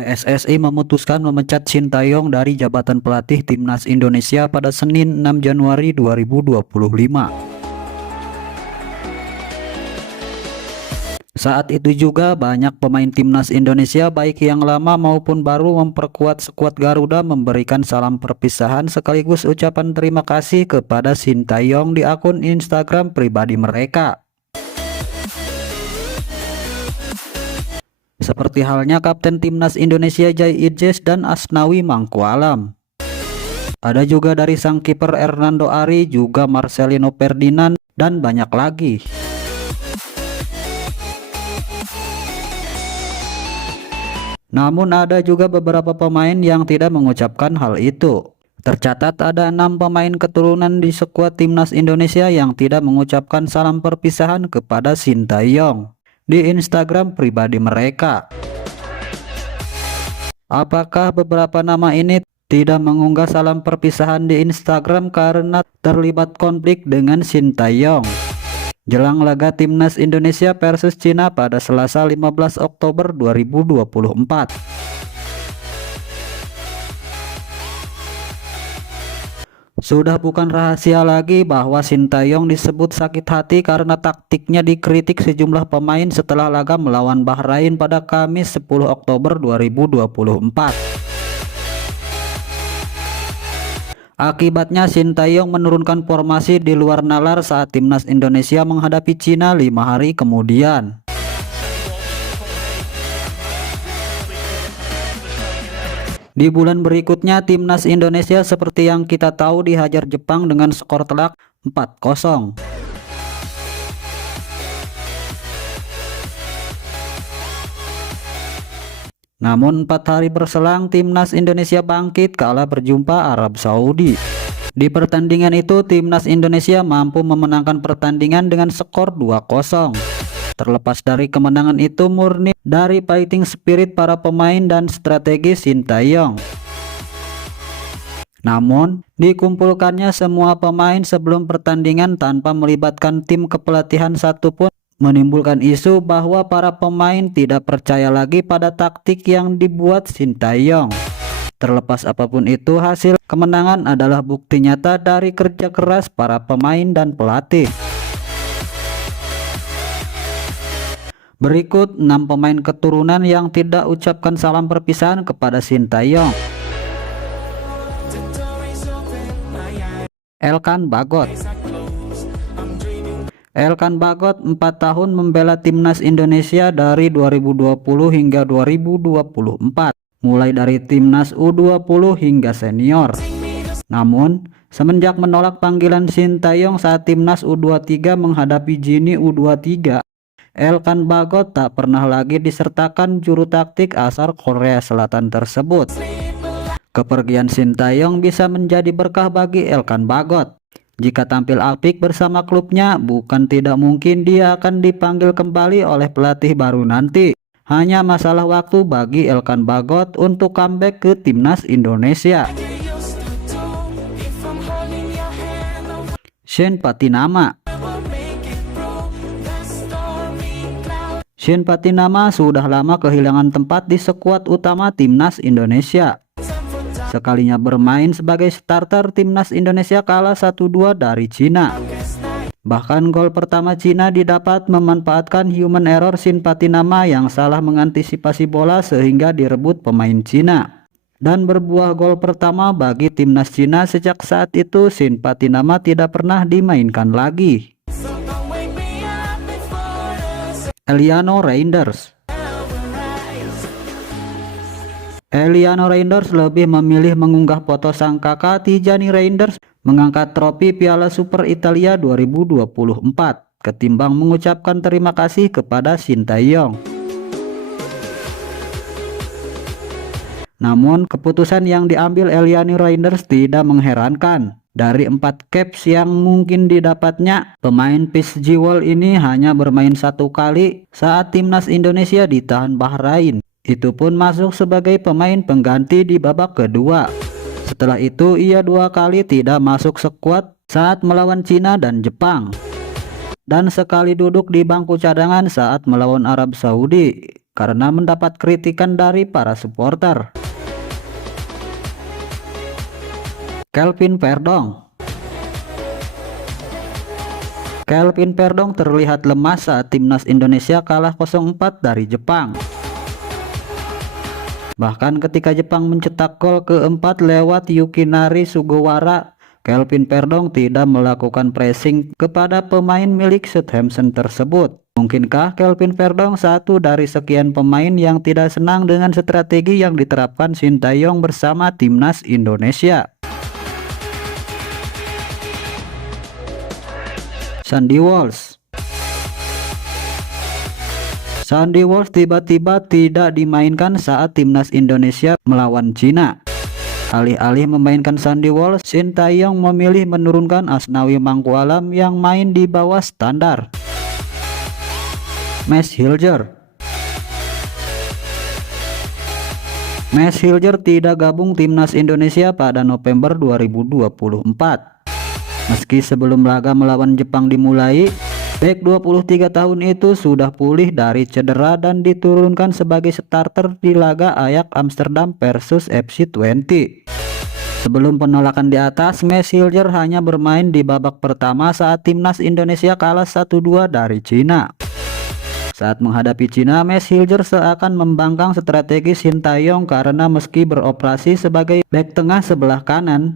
PSSI memutuskan memecat Sintayong dari jabatan pelatih Timnas Indonesia pada Senin 6 Januari 2025. Saat itu juga banyak pemain Timnas Indonesia baik yang lama maupun baru memperkuat skuad Garuda memberikan salam perpisahan sekaligus ucapan terima kasih kepada Sintayong di akun Instagram pribadi mereka. Seperti halnya Kapten Timnas Indonesia Jai Idjes dan Asnawi Mangkualam. Ada juga dari sang kiper Hernando Ari, juga Marcelino Ferdinand, dan banyak lagi. Namun ada juga beberapa pemain yang tidak mengucapkan hal itu. Tercatat ada 6 pemain keturunan di skuad Timnas Indonesia yang tidak mengucapkan salam perpisahan kepada Sintayong di Instagram pribadi mereka. Apakah beberapa nama ini tidak mengunggah salam perpisahan di Instagram karena terlibat konflik dengan Sintayong jelang laga Timnas Indonesia versus Cina pada Selasa 15 Oktober 2024? Sudah bukan rahasia lagi bahwa Sintayong disebut sakit hati karena taktiknya dikritik sejumlah pemain setelah laga melawan Bahrain pada Kamis 10 Oktober 2024. Akibatnya Sintayong menurunkan formasi di luar nalar saat Timnas Indonesia menghadapi Cina 5 hari kemudian. Di bulan berikutnya Timnas Indonesia seperti yang kita tahu dihajar Jepang dengan skor telak 4-0. Namun 4 hari berselang Timnas Indonesia bangkit kala berjumpa Arab Saudi. Di pertandingan itu Timnas Indonesia mampu memenangkan pertandingan dengan skor 2-0. Terlepas dari kemenangan itu murni dari fighting spirit para pemain dan strategi Sintayong. Namun, dikumpulkannya semua pemain sebelum pertandingan tanpa melibatkan tim kepelatihan satupun menimbulkan isu bahwa para pemain tidak percaya lagi pada taktik yang dibuat Sintayong. Terlepas apapun itu, hasil kemenangan adalah bukti nyata dari kerja keras para pemain dan pelatih. Berikut 6 pemain keturunan yang tidak ucapkan salam perpisahan kepada Sintayong. Elkan Bagot. Elkan Bagot 4 tahun membela Timnas Indonesia dari 2020 hingga 2024, mulai dari Timnas U20 hingga senior. Namun, semenjak menolak panggilan Sintayong saat Timnas U23 menghadapi Gini U23, Elkan Bagot tak pernah lagi disertakan juru taktik asal Korea Selatan tersebut. Kepergian Sintayong bisa menjadi berkah bagi Elkan Bagot. Jika tampil apik bersama klubnya, bukan tidak mungkin dia akan dipanggil kembali oleh pelatih baru nanti. Hanya masalah waktu bagi Elkan Bagot untuk comeback ke Timnas Indonesia. Shane Patinama. Shane Patinama sudah lama kehilangan tempat di skuad utama Timnas Indonesia. Sekalinya bermain sebagai starter Timnas Indonesia kalah 1-2 dari Cina. Bahkan gol pertama Cina didapat memanfaatkan human error Shane Patinama yang salah mengantisipasi bola sehingga direbut pemain Cina. Dan berbuah gol pertama bagi Timnas Cina. Sejak saat itu Shane Patinama tidak pernah dimainkan lagi. Eliano Reinders. Eliano Reinders lebih memilih mengunggah foto sang kakak Tijani Reinders mengangkat trofi Piala Super Italia 2024 ketimbang mengucapkan terima kasih kepada Sintayong. Namun keputusan yang diambil Eliano Reinders tidak mengherankan. Dari 4 caps yang mungkin didapatnya, pemain PSG World ini hanya bermain 1 kali saat Timnas Indonesia ditahan Bahrain. Itu pun masuk sebagai pemain pengganti di babak kedua. Setelah itu ia 2 kali tidak masuk skuad saat melawan Cina dan Jepang. Dan sekali duduk di bangku cadangan saat melawan Arab Saudi. karena mendapat kritikan dari para supporter. Kelvin Verdong. Kelvin Verdong terlihat lemah saat timnas Indonesia kalah 0-4 dari Jepang. Bahkan ketika Jepang mencetak gol keempat lewat Yukinari Sugawara, Kelvin Verdong tidak melakukan pressing kepada pemain milik Southampton tersebut. Mungkinkah Kelvin Verdong satu dari sekian pemain yang tidak senang dengan strategi yang diterapkan Sintayong bersama timnas Indonesia? Sandy Walsh. Sandy Walsh tiba-tiba tidak dimainkan saat timnas Indonesia melawan Cina. Alih-alih memainkan Sandy Walsh, Sintayong memilih menurunkan Asnawi Mangkualam yang main di bawah standar. Max Hilger. Max Hilger tidak gabung timnas Indonesia pada November 2024. Meski sebelum laga melawan Jepang dimulai, bek 23 tahun itu sudah pulih dari cedera dan diturunkan sebagai starter di laga Ajax Amsterdam versus FC20. Sebelum penolakan di atas, Max Hilger hanya bermain di babak pertama saat timnas Indonesia kalah 1-2 dari Cina. Saat menghadapi Cina, Max Hilger seakan membangkang strategi Sintayong karena meski beroperasi sebagai bek tengah sebelah kanan,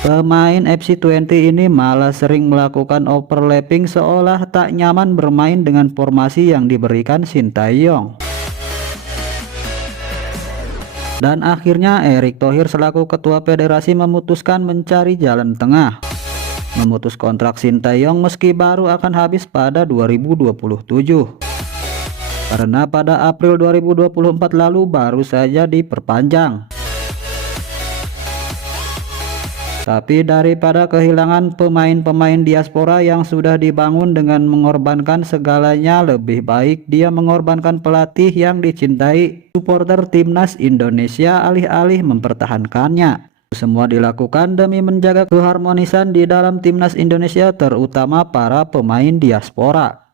pemain FC20 ini malah sering melakukan overlapping seolah tak nyaman bermain dengan formasi yang diberikan Sintayong. Dan akhirnya Erick Thohir selaku ketua federasi memutuskan mencari jalan tengah, memutus kontrak Sintayong meski baru akan habis pada 2027. Karena pada April 2024 lalu baru saja diperpanjang. Tapi daripada kehilangan pemain-pemain diaspora yang sudah dibangun dengan mengorbankan segalanya, lebih baik dia mengorbankan pelatih yang dicintai supporter timnas Indonesia alih-alih mempertahankannya. Semua dilakukan demi menjaga keharmonisan di dalam timnas Indonesia, terutama para pemain diaspora.